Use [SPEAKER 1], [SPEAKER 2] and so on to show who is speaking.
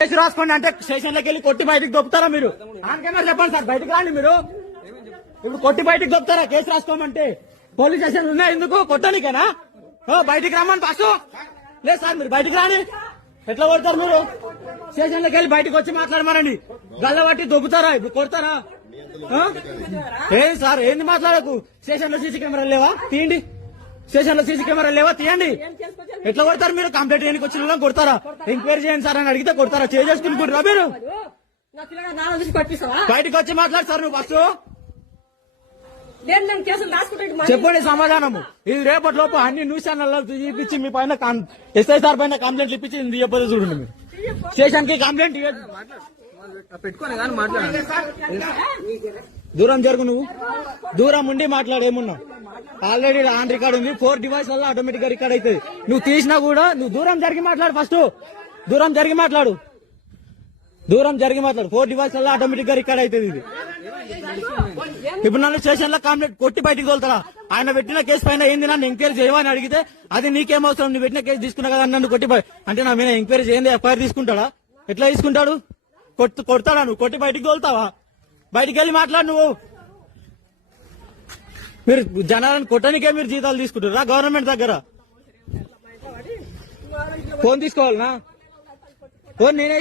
[SPEAKER 1] Case రాసుకోండి అంటే స్టేషన్లోకి వెళ్ళి కొట్టి బయటికి దొప్పుతారా మీరు? ఆనకేమో చెప్పండి సార్ బయటకు రాండి మీరు. ఇప్పుడు కొట్టి బయటికి దొప్పుతారా? కేసు రాసుకోమంటే పోలీస్ స్టేషన్ ఉన్నాయి ఎందుకు? కొట్టడానికేనా? బయటికి రమ్మని ఫస్ట్. లేదు సార్ మీరు బయటికి రాని ఎట్లా కొడతారు మీరు? స్టేషన్లోకి వెళ్ళి బయటకు వచ్చి మాట్లాడమనండి. గల్ల పట్టి దొబ్బుతారా? ఇప్పుడు కొడతారా? ఏంది సార్ ఏంది మాట్లాడకు? స్టేషన్లో సీసీ కెమెరాలు లేవా? తీయండి. స్టేషన్లో సీసీ కెమెరాలు లేవా? తీయండి. ఎట్లా కొడతారు మీరు? కంప్లైంట్ చేయడానికి వచ్చిన వాళ్ళని కొడతారా? ఎంక్వైరీ చేయండి సార్ అని అడిగితే కొడతారా? చేసుకుని కొడరా మీరు బయటకు వచ్చి మాట్లాడు సార్ నువ్వు ఫస్ట్ చెప్పండి సమాధానము. ఇది రేపటి లోపు అన్ని న్యూస్ ఛానల్లో చూపించి మీ పైన ఎస్ఐ సార్ పైన కంప్లైంట్ ఇప్పించి చెప్పదు చూడండి మీరు. స్టేషన్కి కంప్లైంట్ దూరం జరుగు నువ్వు. దూరం ఉండి మాట్లాడు ఏమున్నావు ఆల్రెడీ ఆన్ రికార్డ్ ఉంది. ఫోర్ డివైస్ వల్ల ఆటోమేటిక్గా రికార్డ్ అవుతుంది నువ్వు తీసినా కూడా నువ్వు దూరం జరిగి మాట్లాడు ఫస్ట్. దూరం జరిగి మాట్లాడు. దూరం జరిగి మాట్లాడు. ఫోర్ డివైస్ వల్ల ఆటోమేటిక్గా రికార్డ్ అవుతుంది ఇది. ఇప్పుడు నన్ను స్టేషన్లో కంప్లైంట్ కొట్టి బయటికి తోలుతారా ఆయన పెట్టిన కేసు పైన ఏంది నన్ను ఎంక్వైరీ చేయమని అడిగితే అది నీకేం అవసరం? నువ్వు పెట్టిన కేసు తీసుకున్నా కదా నన్ను కొట్టి అంటే నా మీద ఎంక్వైరీ చేయండి ఎఫ్ఐఆర్ తీసుకుంటాడా? ఎట్లా తీసుకుంటాడు? కొట్టు కొడతాడా నువ్వు? కొట్టి బయటికి తోలుతావా? బయటికి వెళ్ళి మాట్లాడు నువ్వు. మీరు జనాలను కొట్టడానికే మీరు జీతాలు తీసుకుంటారా గవర్నమెంట్ దగ్గర? ఫోన్ తీసుకోవాలనా? ఫోన్ నేనే